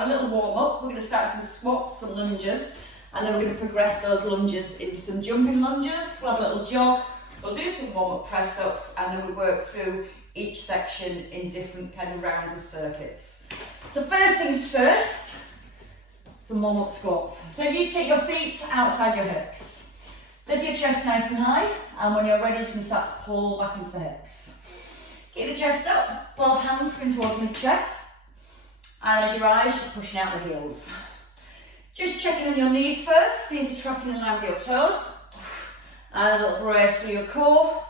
have a little warm up. We're going to start some squats, some lunges, and then we're going to progress those lunges into some jumping lunges. We'll have a little jog, we'll do some warm up press ups, and then we work through each section in different kind of rounds of circuits. So first things first, some warm up squats. So if you take your feet outside your hips, lift your chest nice and high, and when you're ready you can start to pull back into the hips. Keep the chest up, both hands coming towards mid-chest, and as you rise you're pushing out the heels. Just checking on your knees first, knees are tracking in line with your toes, and a little brace through your core,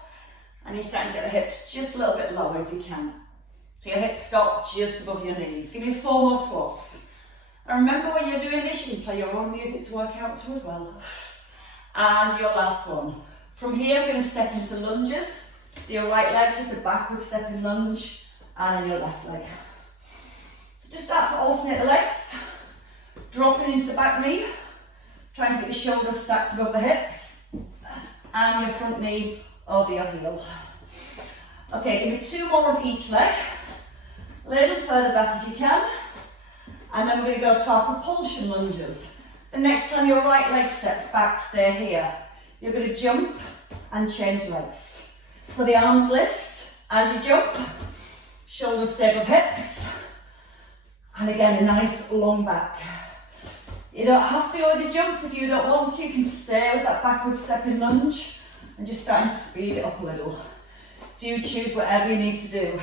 and you're starting to get the hips just a little bit lower if you can. So your hips stop just above your knees. Give me 4 more squats. And remember when you're doing this, you can play your own music to work out to as well. And your last one. From here, we're going to step into lunges. So your right leg, just a backward stepping lunge, and then your left leg. So just start to alternate the legs, dropping into the back knee, trying to get your shoulders stacked above the hips, and your front knee over your heel. Okay, give me 2 more on each leg. A little further back if you can. And then we're going to go to our propulsion lunges. The next time your right leg steps back, stay here. You're going to jump and change legs. So the arms lift as you jump, shoulders stay above hips, and again a nice long back. You don't have to go with the jumps if you don't want to. You can stay with that backward stepping lunge and just starting to speed it up a little. So you choose whatever you need to do.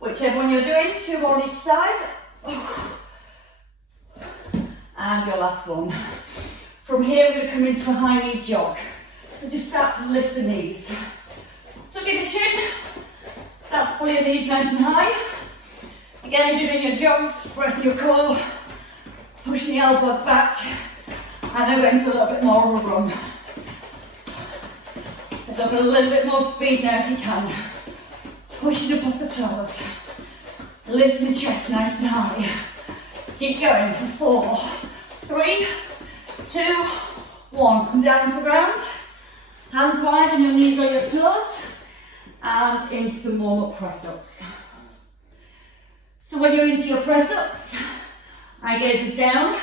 Whichever one you're doing, 2 more on each side. And your last one. From here we're going to come into a high knee jog. So just start to lift the knees. Tuck in the chin. Start to pull your knees nice and high. Again, as you're doing your jogs, pressing your core, pushing the elbows back, and then go into a little bit more of a run. So go for a little bit more speed now if you can. Pushing up off the toes. Lift the chest nice and high. Keep going for 4, 3, 2, 1. Come down to the ground. Hands wide on your knees or your toes. And into some warm-up press-ups. So when you're into your press-ups, eye gaze is down.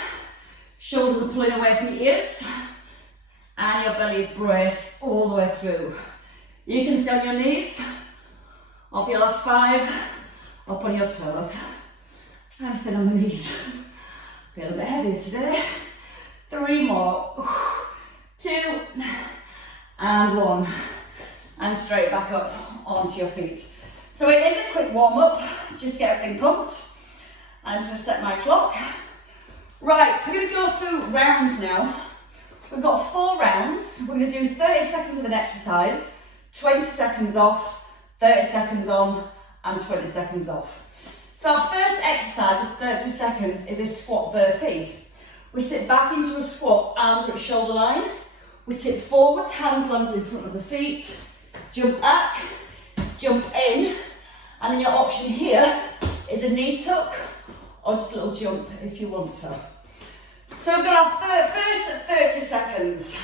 Shoulders are pulling away from your ears. And your belly is braced all the way through. You can stay on your knees. Off your last 5, up on your toes. I'm still on my knees. Feel a bit heavier today. 3 more. 2 and 1. And straight back up onto your feet. So it is a quick warm up, just get everything pumped. I'm just going to set my clock. Right, so we're going to go through rounds now. We've got 4 rounds. We're going to do 30 seconds of an exercise, 20 seconds off, 30 seconds on, and 20 seconds off. So our first exercise of 30 seconds is a squat burpee. We sit back into a squat, arms at shoulder line. We tip forwards, hands landed in front of the feet. Jump back, jump in, and then your option here is a knee tuck or just a little jump if you want to. So we've got our first 30 seconds.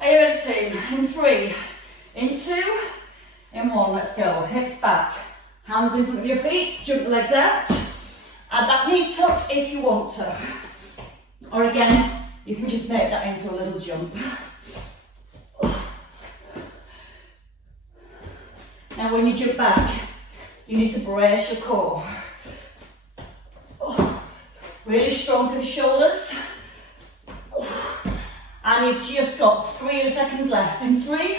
Are you ready, team? In 3, in 2, in 1, let's go. Hips back, hands in front of your feet, jump the legs out. Add that knee tuck if you want to. Or again, you can just make that into a little jump. Now when you jump back, you need to brace your core. Really strong for the shoulders. And you've just got 3 seconds left. In 3,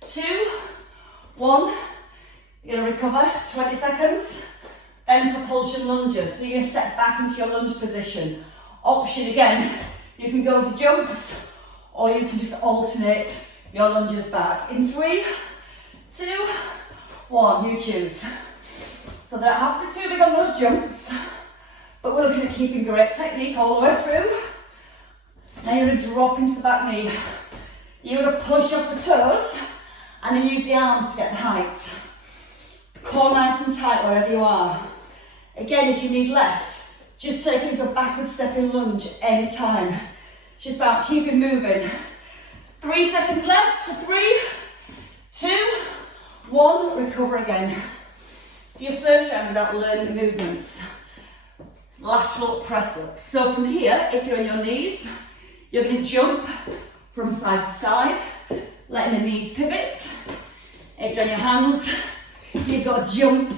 2, 1. You're going to recover, 20 seconds. Then propulsion lunges. So you're going to step back into your lunge position. Option again, you can go with the jumps or you can just alternate your lunges back. In 3, 2, 1, you choose. So don't have to be too big on those jumps, but we're looking at keeping great technique all the way through. Now you're going to drop into the back knee. You're going to push off the toes and then use the arms to get the height. Core nice and tight wherever you are. Again, if you need less, just take into a backward stepping lunge anytime. It's just about keeping moving. 3 seconds left for 3, 2, 1, recover again. So your first round is about learning movements. lateral press ups. So from here, if you're on your knees, you're going to jump from side to side, letting the knees pivot. If you're on your hands, you've got to jump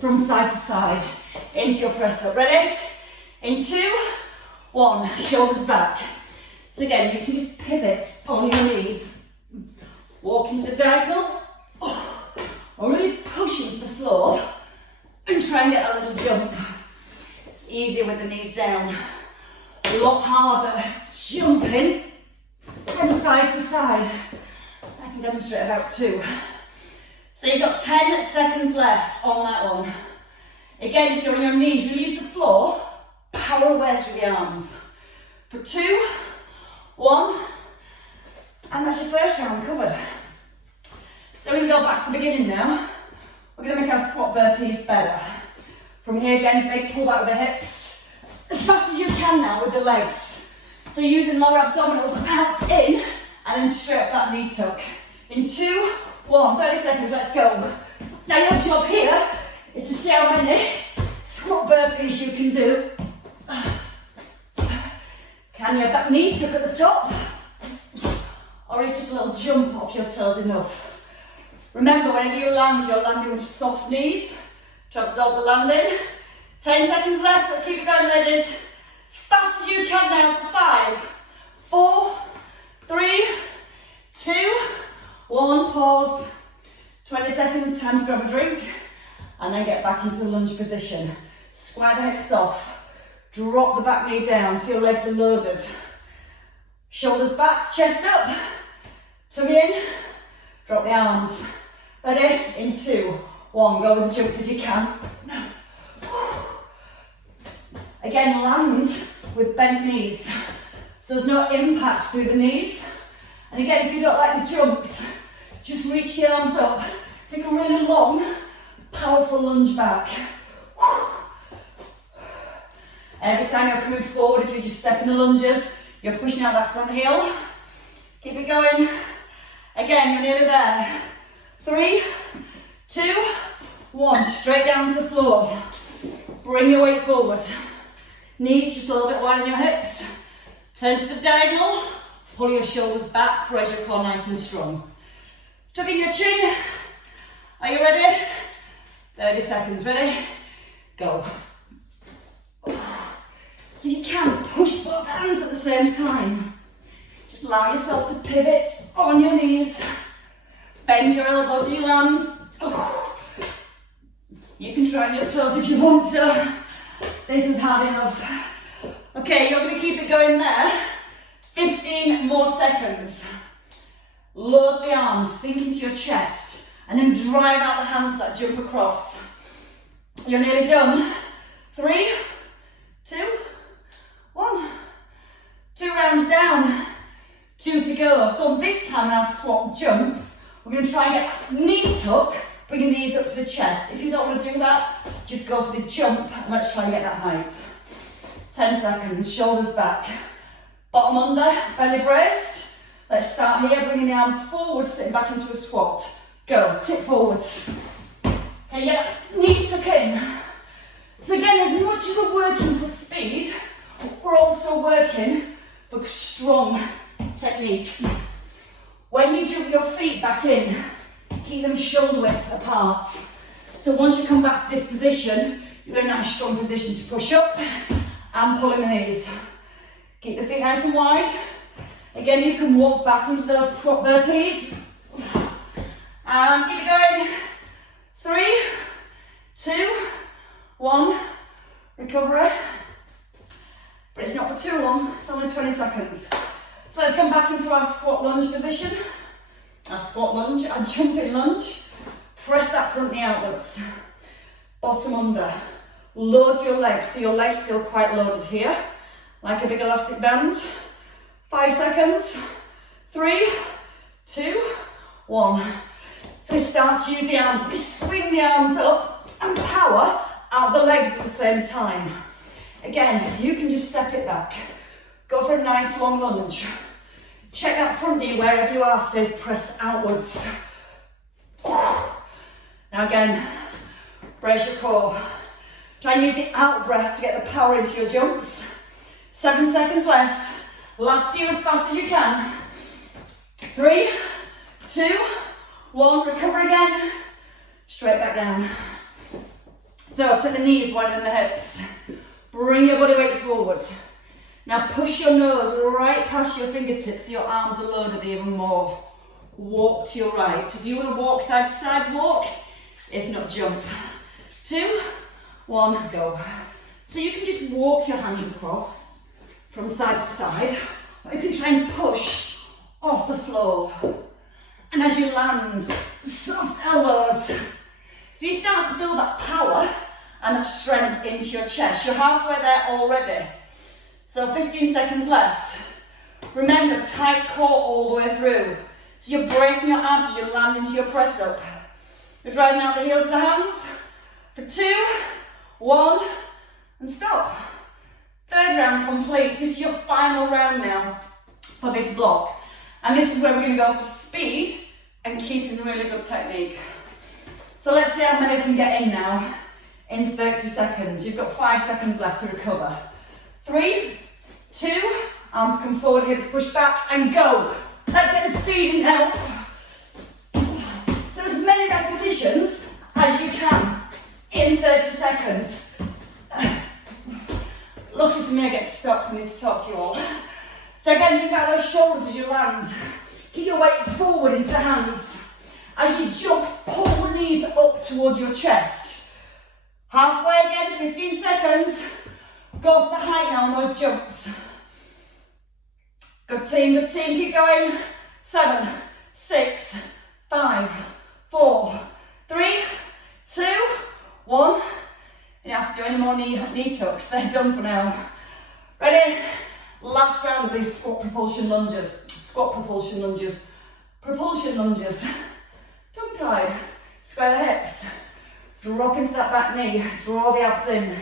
from side to side into your press up. Ready? In 2, 1, shoulders back. So again, you can just pivot on your knees, walk into the diagonal, or really push into the floor and try and get a little jump. It's easier with the knees down. A lot harder jumping from side to side. I can demonstrate about 2. So you've got 10 seconds left on that one. Again, if you're on your knees, you use the floor, power away through the arms. For 2, 1, and that's your first round covered. So we're going to go back to the beginning now. We're going to make our squat burpees better. From here again, big pull back with the hips. As fast as you can now with the legs. So using lower abdominals out, in, and then straight up that knee tuck. In 2, 1, 30 seconds, let's go. Now your job here is to see how many squat burpees you can do. Can you have that knee tuck at the top? Or is just a little jump off your toes enough? Remember, whenever you land, you're landing with soft knees to absorb the landing. 10 seconds left, let's keep it going, ladies. As fast as you can now for 5, 4, 3, 2, 1, pause. 20 seconds, time to grab a drink, and then get back into lunge position. Square the hips off, drop the back knee down so your legs are loaded. Shoulders back, chest up, tummy in, drop the arms. Ready? In 2, 1, go with the jumps if you can. Again, land with bent knees, so there's no impact through the knees. And again, if you don't like the jumps, just reach the arms up, take a really long, powerful lunge back. Every time you move forward, if you just step in the lunges, you're pushing out that front heel. Keep it going. Again, you're nearly there. 3, 2, 1, straight down to the floor. Bring your weight forward. Knees just a little bit wide on your hips. Turn to the diagonal, pull your shoulders back, press your core nice and strong. Tuck in your chin. Are you ready? 30 seconds, ready? Go. So you can push both hands at the same time. Just allow yourself to pivot on your knees. Bend your elbows as you land. You can try on your toes if you want to. This is hard enough. Okay, you're going to keep it going there. 15 more seconds. Load the arms, sink into your chest, and then drive out the hands that jump across. You're nearly done. 3, 2, 1. 2 rounds down. 2 to go. So this time in our squat jumps, we're going to try and get knee tuck, bringing these up to the chest. If you don't want to do that, just go for the jump and let's try and get that height. 10 seconds, shoulders back. Bottom under, belly braced. Let's start here, bringing the arms forward, sitting back into a squat. Go, tip forwards. Okay, yeah, knee tuck in. So again, as much as we're working for speed, we're also working for strong technique. When you jump your feet back in, keep them shoulder width apart. So once you come back to this position, you're in a nice strong position to push up and pull in the knees. Keep the feet nice and wide. Again, you can walk back into those squat burpees. And keep it going. 3, 2, 1. Recovery. But it's not for too long, it's only 20 seconds. So let's come back into our squat lunge position. Our squat lunge, our jumping lunge. Press that front knee outwards. Bottom under. Load your legs, so your legs feel quite loaded here. Like a big elastic band. 5 seconds. 3, 2, 1. So we start to use the arms. We swing the arms up and power out the legs at the same time. Again, you can just step it back. Go for a nice long lunge. Check that front knee wherever you are stays pressed outwards. Now again, brace your core. Try and use the out breath to get the power into your jumps. 7 seconds left. Last few as fast as you can. 3, 2, 1. Recover again. Straight back down. So take the knees wider than the hips. Bring your body weight forward. Now push your nose right past your fingertips so your arms are loaded even more. Walk to your right. If you want to walk side to side, walk. If not, jump. 2, 1, go. So you can just walk your hands across from side to side, or you can try and push off the floor. And as you land, soft elbows. So you start to build that power and that strength into your chest. You're halfway there already. So 15 seconds left. Remember, tight core all the way through. So you're bracing your arms as you land into your press up. You're driving out the heels of the hands. For 2, 1, and stop. Third round complete. This is your final round now for this block. And this is where we're going to go for speed and keeping really good technique. So let's see how many we can get in now in 30 seconds. You've got 5 seconds left to recover. 3, 2, arms come forward, hips push back, and go. Let's get the speed in now. So as many repetitions as you can in 30 seconds. Lucky for me, I get to stop because I need to talk to you all. So again, think about those shoulders as you land. Keep your weight forward into the hands. As you jump, pull the knees up towards your chest. Halfway again, 15 seconds. Go for the height now on those jumps. Good team, keep going. 7, 6, 5, 4, 3, 2, 1. You don't have to do any more knee tucks, they're done for now. Ready? Last round of these squat propulsion lunges. Squat propulsion lunges. Propulsion lunges. Tongue tied. Square the hips. Drop into that back knee. Draw the abs in.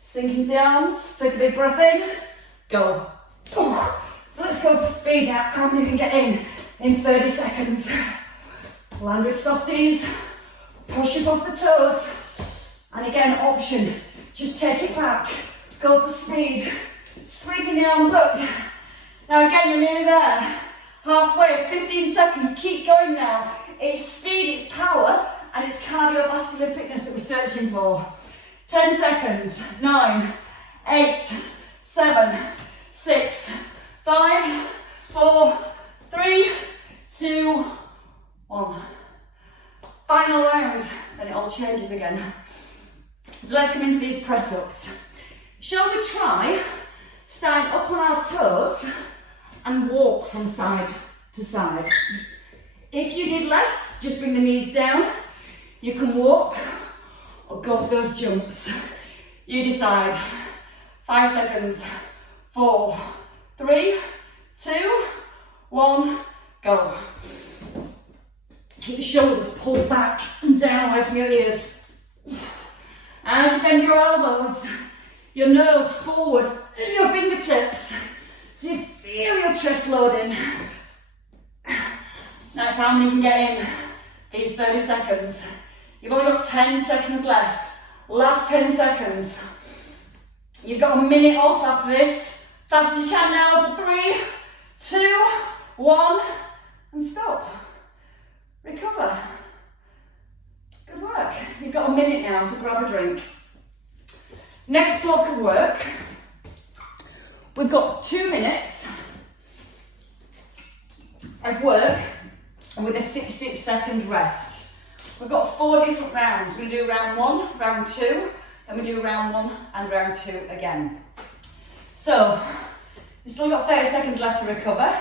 Sink into the arms. Take a big breath in. Go. So let's go for speed now. How many can get in 30 seconds? Land with soft knees. Push up off the toes. And again, option. Just take it back. Go for speed. Sweeping the arms up. Now again, you're nearly there. Halfway, 15 seconds. Keep going now. It's speed, it's power, and it's cardiovascular fitness that we're searching for. 10 seconds. 9, 8, 7, 6, 5, 4, 3, 2, 1. Final round, then it all changes again. So let's come into these press-ups. Shall we try starting up on our toes and walk from side to side? If you need less, just bring the knees down. You can walk or go for those jumps. You decide. 5 seconds. 4, 3, 2, 1, go. Keep your shoulders pulled back and down away from your ears. As you bend your elbows, your nose forward and your fingertips, so you feel your chest loading. That's how many you can get in these 30 seconds. You've only got 10 seconds left. Last 10 seconds. You've got a minute off after this. Fast as you can now for 3, 2, 1, and stop. Recover. Good work. You've got a minute now, so grab a drink. Next block of work. We've got 2 minutes of work with a 60-second rest. We've got 4 different rounds. We're going to do round 1, round 2, then we do round 1 and round 2 again. So, we've still got 30 seconds left to recover.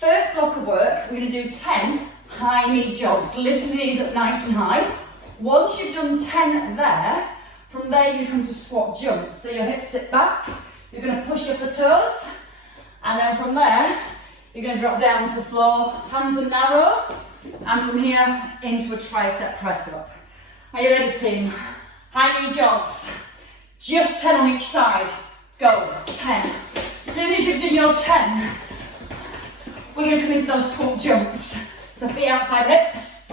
First block of work, we're going to do 10 high knee jogs, lifting the knees up nice and high. Once you've done 10 there, from there you come to squat jump. So your hips sit back, you're going to push up the toes, and then from there, you're going to drop down to the floor, hands are narrow, and from here into a tricep press up. Are you ready, team? High knee jogs, just 10 on each side. Go, 10. As soon as you've done your 10, we're going to come into those squat jumps. So feet outside hips,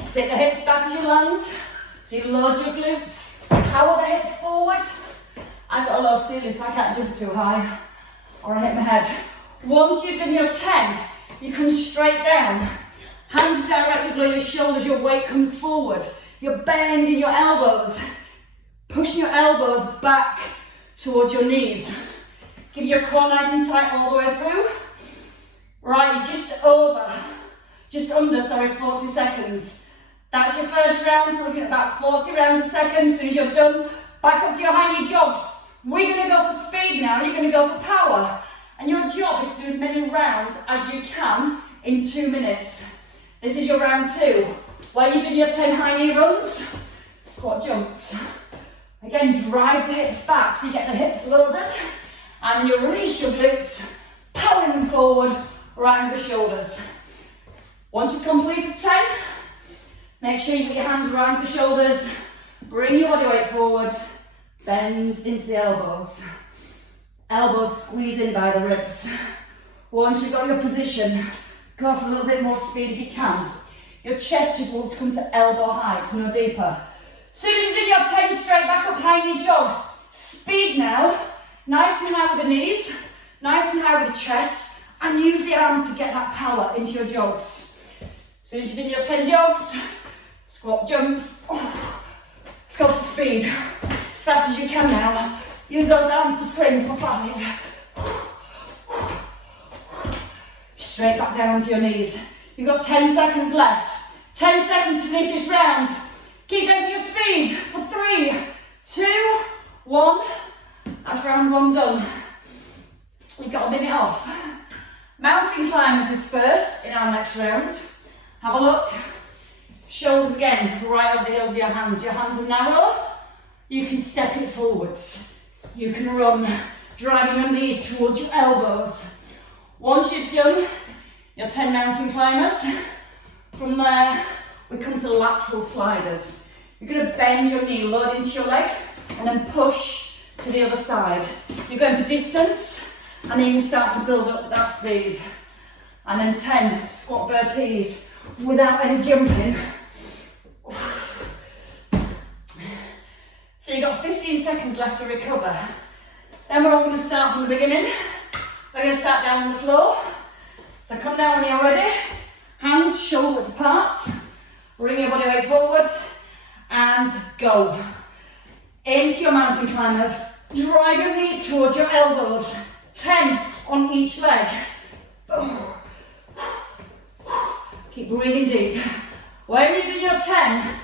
sit the hips back as you land, so you load your glutes, Power the hips forward. I've got a low ceiling, so I can't jump too high or I hit my head. Once you've done your 10, you come straight down. Hands directly below your shoulders, your weight comes forward. You're bending your elbows, pushing your elbows back towards your knees. Give your core nice and tight all the way through. Right, you're just under 40 seconds. That's your first round, so looking at about 40 rounds a second. As soon as you're done, back up to your high knee jogs. We're going to go for speed now, you're going to go for power. And your job is to do as many rounds as you can in 2 minutes. This is your round 2. While you're doing your 10 high knee runs, squat jumps. Again, drive the hips back so you get the hips loaded. And then you release your glutes, powering them forward, round the shoulders. Once you've completed 10, make sure you get your hands around the shoulders, bring your body weight forward, bend into the elbows. Elbows squeeze in by the ribs. Once you've got your position, go for a little bit more speed if you can. Your chest just wants to come to elbow height, no deeper. Soon as you do your 10, straight back up, high knee jogs. Speed now, nice and high with the knees, nice and high with the chest, and use the arms to get that power into your jogs. Soon as you do your 10 jogs, squat jumps, let's go for speed. As fast as you can now. Use those arms to swing for 5. Straight back down to your knees. You've got 10 seconds left. 10 seconds to finish this round. Keep going for your speed for 3, 2, 1. That's round 1 done. We've got a minute off. Mountain climbers is first in our next round. Have a look. Shoulders again, right over the heels of your hands. Your hands are narrow. You can step it forwards. You can run, driving your knees towards your elbows. Once you've done your 10 mountain climbers, from there we come to lateral sliders. You're going to bend your knee, load into your leg, and then push to the other side. You're going for distance, and then you can start to build up that speed. And then 10 squat burpees without any jumping. So you've got 15 seconds left to recover. Then we're all going to start from the beginning. We're going to start down on the floor. So come down when you're ready. Hands shoulder width apart. Bring your body weight forward. And go. Into your mountain climbers. Drive your knees towards your elbows. 10 on each leg. Keep breathing deep. When you do your 10,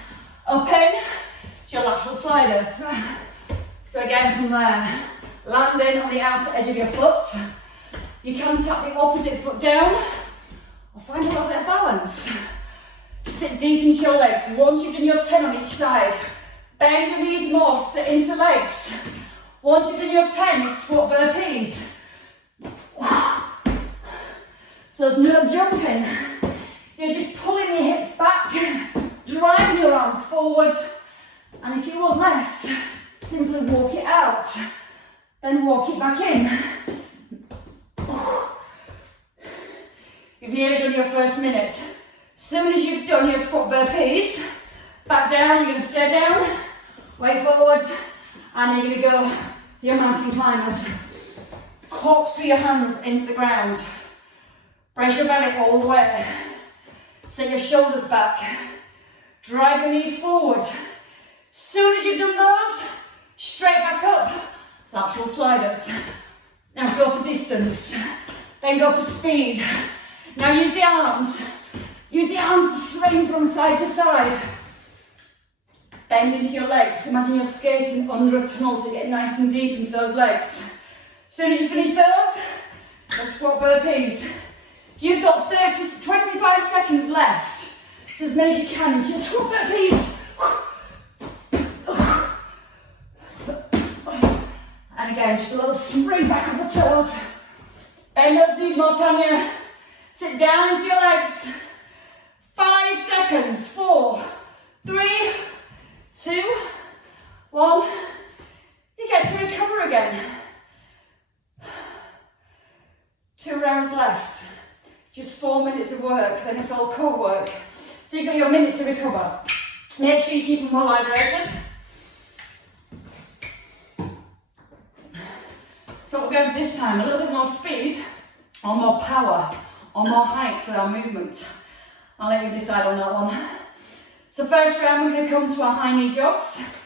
open your lateral sliders. So again from there, landing on the outer edge of your foot. You can tap the opposite foot down or find a little bit of balance. Sit deep into your legs. Once you've done your 10 on each side, bend your knees more, sit into the legs. Once you've done your 10, squat burpees. So there's no jumping. You're just pulling your hips back, driving your arms forward. And if you want less, simply walk it out, then walk it back in. You've nearly done your first minute. As soon as you've done your squat burpees, back down, you're going to stay down, weight forward, and you're going to go for your mountain climbers. Corkscrew your hands into the ground. Brace your belly all the way. Set your shoulders back. Drive your knees forward. Soon as you've done those, straight back up, lateral sliders. Now go for distance, then go for speed. Now use the arms. Use the arms to swing from side to side. Bend into your legs. Imagine you're skating under a tunnel so you get nice and deep into those legs. As soon as you finish those, the squat burpees. You've got 25 seconds left. So as many as you can into your squat burpees. And again, just a little spring back of the toes. Bend those knees more, Tanya. Sit down into your legs. 5 seconds. 4, 3, 2, 1. You get to recover again. 2 rounds left. Just 4 minutes of work, then it's all core work. So you've got your minute to recover. Make sure you keep them well hydrated. So what we're going for this time, a little bit more speed, or more power, or more height for our movement. I'll let you decide on that one. So first round, we're going to come to our high knee jogs.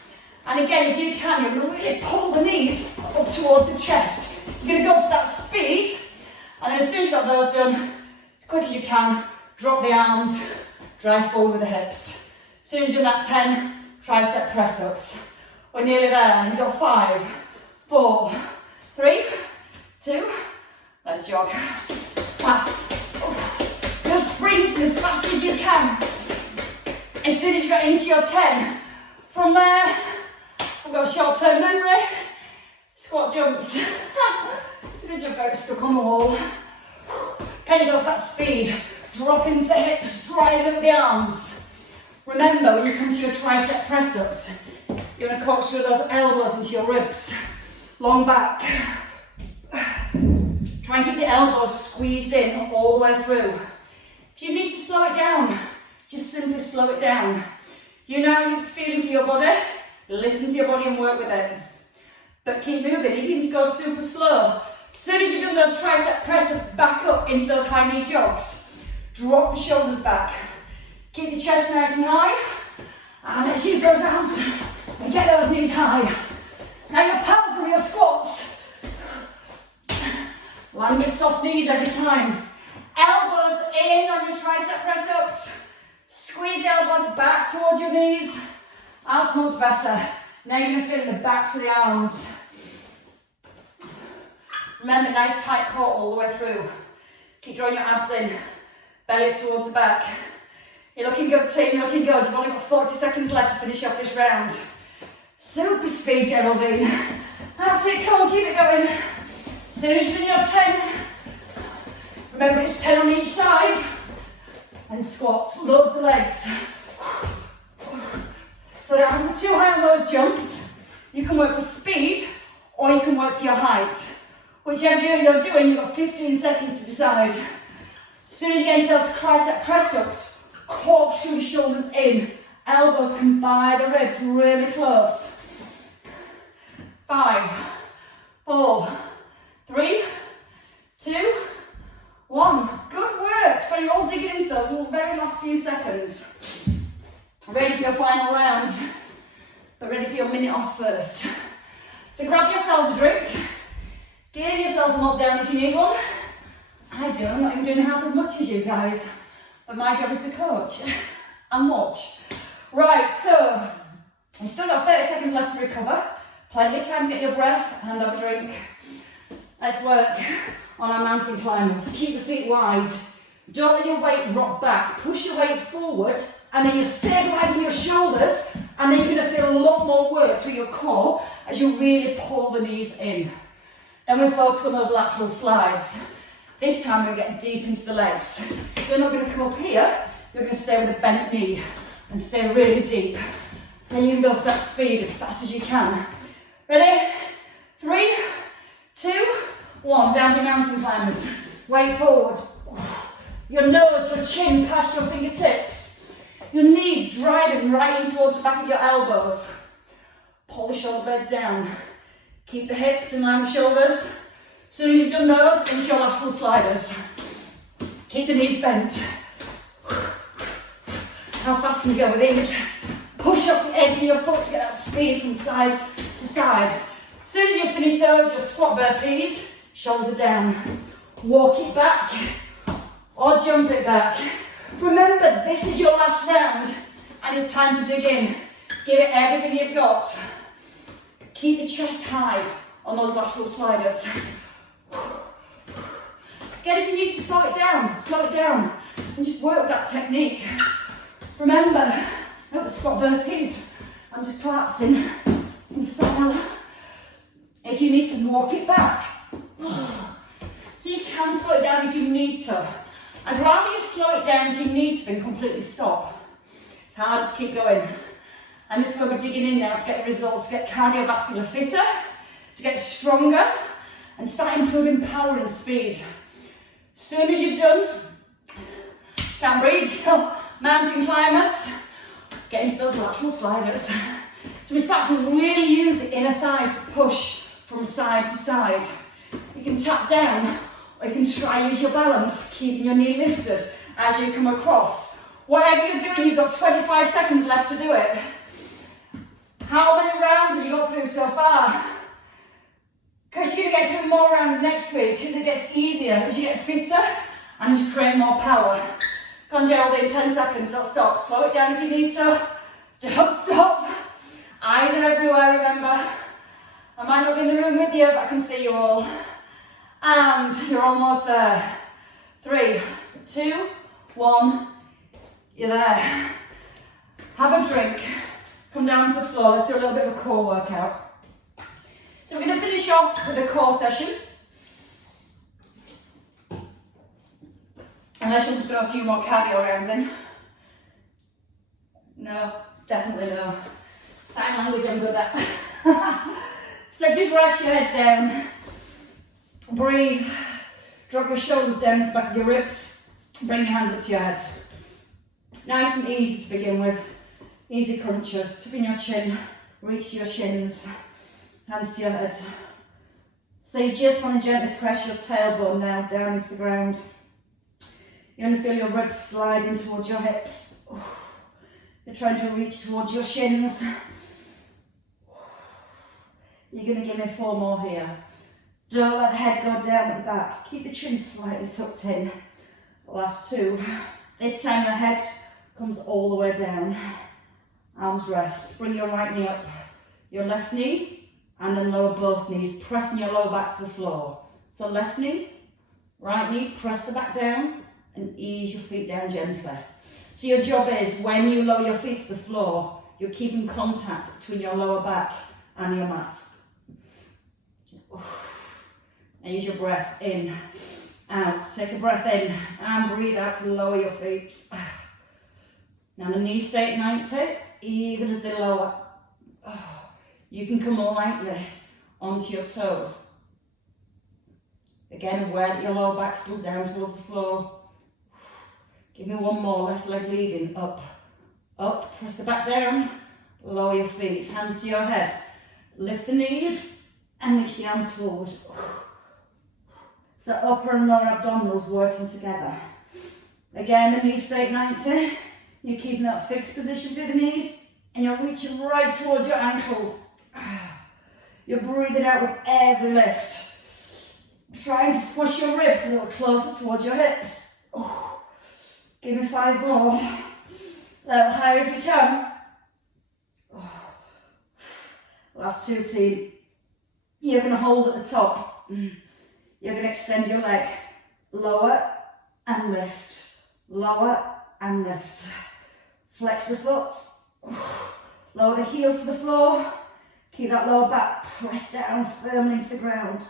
And again, if you can, you're going to really pull the knees up towards the chest. You're going to go for that speed. And then as soon as you've got those done, as quick as you can, drop the arms, drive forward with the hips. As soon as you've done that 10 tricep press-ups, we're nearly there. You've got 5, 4, 3, 2, let's jog. Fast. Just sprint as fast as you can. As soon as you get into your 10, from there, I've got a short-term memory. Squat jumps. It's a good jump out stuck on the wall. Can you go for that speed? Drop into the hips, drive up the arms. Remember, when you come to your tricep press-ups, you're going to corkscrew those elbows into your ribs. Long back. Try and keep the elbows squeezed in all the way through. If you need to slow it down, just simply slow it down. You know how it's feeling for your body. Listen to your body and work with it. But keep moving. If you need to go super slow, as soon as you've done those tricep press-ups, back up into those high knee jogs. Drop the shoulders back. Keep the chest nice and high. And let's use those arms and get those knees high. Now you're powerful with your squats. Land with soft knees every time. Elbows in on your tricep press-ups. Squeeze the elbows back towards your knees. That's much better. Now you're going to feel in the backs of the arms. Remember, nice tight core all the way through. Keep drawing your abs in. Belly towards the back. You're looking good, team. You're looking good. You've only got 40 seconds left to finish off this round. Super speed, Geraldine. That's it. Come on, keep it going. As soon as you're in your 10, remember it's 10 on each side. And squats. Load the legs. So don't have to be too high on those jumps. You can work for speed or you can work for your height. Whichever you're doing, you've got 15 seconds to decide. As soon as you get into those tricep press-ups, corkscrew the shoulders in, elbows come by the ribs really close. 5, 4, 3, 2, 1. Good work. So you're all digging into those very last few seconds. Ready for your final round, but ready for your minute off first. So grab yourselves a drink, give yourself a mop down if you need one. I do, I'm not even doing half as much as you guys, but my job is to coach and watch. Right, so we've still got 30 seconds left to recover, plenty of time to get your breath and have a drink. Let's work on our mountain climbers. Keep the feet wide, don't let your weight rock back, push your weight forward, and then you're stabilising your shoulders, and then you're going to feel a lot more work through your core as you really pull the knees in. Then we focus on those lateral slides. This time we're going to get deep into the legs. You're not going to come up here, you're going to stay with a bent knee and stay really deep. Then you can go for that speed as fast as you can. Ready? 3, 2, 1. Down your mountain climbers. Weight forward. Your nose, your chin past your fingertips. Your knees driving right in towards the back of your elbows. Pull the shoulder blades down. Keep the hips in line with shoulders. As soon as you've done those, into your lateral sliders. Keep the knees bent. How fast can you go with these? Push up the edge of your foot to get that speed from side to side. As soon as you finish those, your squat burpees, shoulders are down. Walk it back or jump it back. Remember, this is your last round and it's time to dig in. Give it everything you've got. Keep the chest high on those lateral sliders. Again, if you need to slow it down and just work with that technique. Remember, not the squat burpees, I'm just collapsing in style. If you need to walk it back, so you can slow it down if you need to. I'd rather you slow it down if you need to than completely stop. It's hard to keep going. And this is where we're digging in now to get results, to get cardiovascular fitter, to get stronger, and start improving power and speed. As soon as you've done, can't breathe, mountain climbers, get into those lateral sliders. So we start to really use the inner thighs to push from side to side. can tap down, or you can try use your balance, keeping your knee lifted as you come across. Whatever you're doing, you've got 25 seconds left to do it. How many rounds have you got through so far? Because you're going to get through more rounds next week, because it gets easier as you get fitter and as you create more power. Go on, Gerald, in 10 seconds, don't stop. Slow it down if you need to. Don't stop. Eyes are everywhere, remember. I might not be in the room with you, but I can see you all. And you're almost there. 3, 2, 1. You're there. Have a drink. Come down to the floor. Let's do a little bit of a core workout. So we're going to finish off with a core session. Unless you want to throw a few more cardio rounds in. No, definitely no. Sign language I'm good at. So just rest your head down. Breathe. Drop your shoulders down to the back of your ribs. Bring your hands up to your head. Nice and easy to begin with. Easy crunches. Tip in your chin. Reach to your shins. Hands to your head. So you just want to gently press your tailbone now down into the ground. You're going to feel your ribs sliding towards your hips. You're trying to reach towards your shins. You're going to give me 4 more here. Don't let the head go down at the back. Keep the chin slightly tucked in. Last 2. This time your head comes all the way down. Arms rest. Bring your right knee up. Your left knee, and then lower both knees, pressing your lower back to the floor. So left knee, right knee, press the back down, and ease your feet down gently. So your job is, when you lower your feet to the floor, you're keeping contact between your lower back and your mat. And use your breath in, out. Take a breath in, and breathe out to lower your feet. Now the knees stay at 90, even as they lower. You can come lightly onto your toes. Again, aware that your lower back's still down towards the floor. Give me 1 more, left leg leading, up, up, press the back down, lower your feet, hands to your head. Lift the knees and reach the arms forward. So upper and lower abdominals working together. Again, the knees stay at 90. You're keeping that fixed position through the knees, and you're reaching right towards your ankles. You're breathing out with every lift. Trying to squish your ribs a little closer towards your hips. Give me 5 more. A little higher if you can. Last 2, team. You're going to hold at the top. You're going to extend your leg. Lower and lift. Lower and lift. Flex the foot. Lower the heel to the floor. Keep that lower back pressed down firmly into the ground.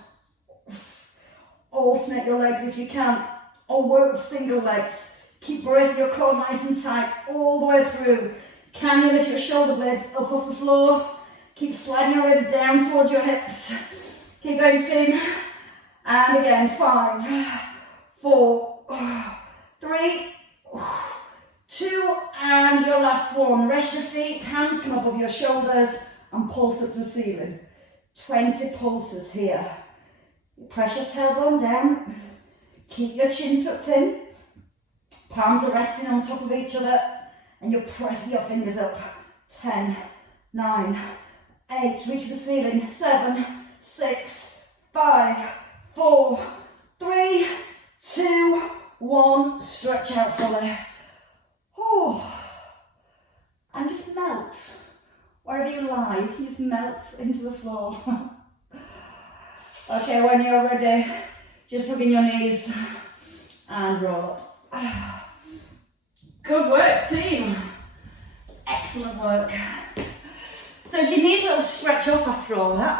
Alternate your legs if you can, or work with single legs. Keep bracing your core nice and tight all the way through. Can you lift your shoulder blades up off the floor? Keep sliding your ribs down towards your hips. Keep going, team. And again, 5, 4, 3, 2, and your last one. Rest your feet, hands come above your shoulders, and pulse up to the ceiling. 20 pulses here. Press your tailbone down. Keep your chin tucked in. Palms are resting on top of each other, and you're pressing your fingers up. 10, 9, 8, reach the ceiling. 7, 6, 5, 4, 3, 2, 1. Stretch out fully. And just melt. Wherever you lie, you can just melt into the floor. Okay, when you're ready, just hug in your knees and roll up. Good work, team. Excellent work. So do you need a little stretch up after all that?